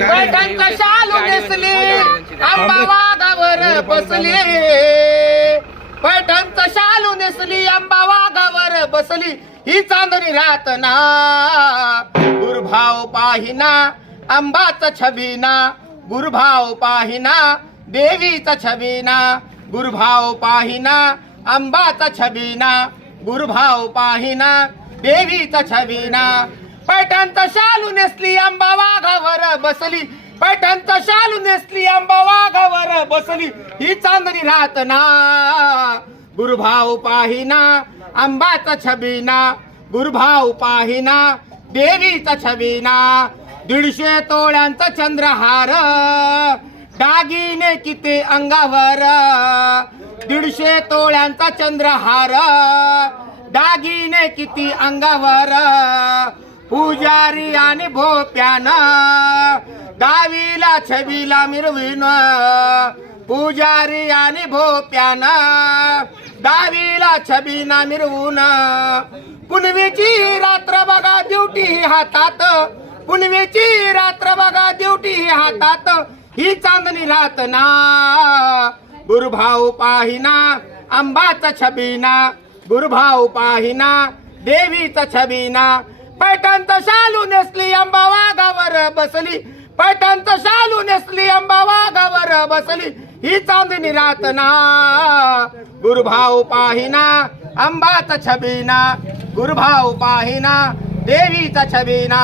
पैठणचा शालू नेसली आंबा वाघावर बसली पैठणचा शालू नेसली आंबा वाघावर बसली ही चांदणी रात ना गुरुभाव पाहिना अंबाचा छबीना गुरुभाव पाहिना देवीचा छबीना गुरुभाव पाहिना अंबाचा छबीना गुरुभाव पाहिना देवीचा छबीना पैठणचा शालू नेसली आंबा वाघावर बसली पैठणचा शालू नेसली आंबा वाघावर बसली ही चांदणी रात ना गुरुभाव पाहिना अंबाचा छबीना गुरुभाव पाहिना देवीचा छबीना 150 तोळ्यांचा चंद्रहार दागिने किती अंगावर 150 तोळ्यांचा चंद्रहार दागिने किती अंगावर पुजारी आणि भोप्यानं दावीला छबीला मिरविन पुजारी आणि भोप्यानं दावीला छबीना मिरवून पुनवेची रात्र बघा ड्युटी हातात पुनवेची रात्र बघा ड्युटी हातात ही चांदणी रात ना गुरुभाव पाहिना अंबाचा छबीना गुरुभाव पाहिना देवीचा छबीना पैठणचा शालू नेसली आंबा वाघावर बसली पैठणचा शालू नेसली आंबा वाघावर बसली ही चांदणी रात ना गुरुभाव पाहिना अंबाचा छबीना गुरुभाव पाहिना देवीचा छबीना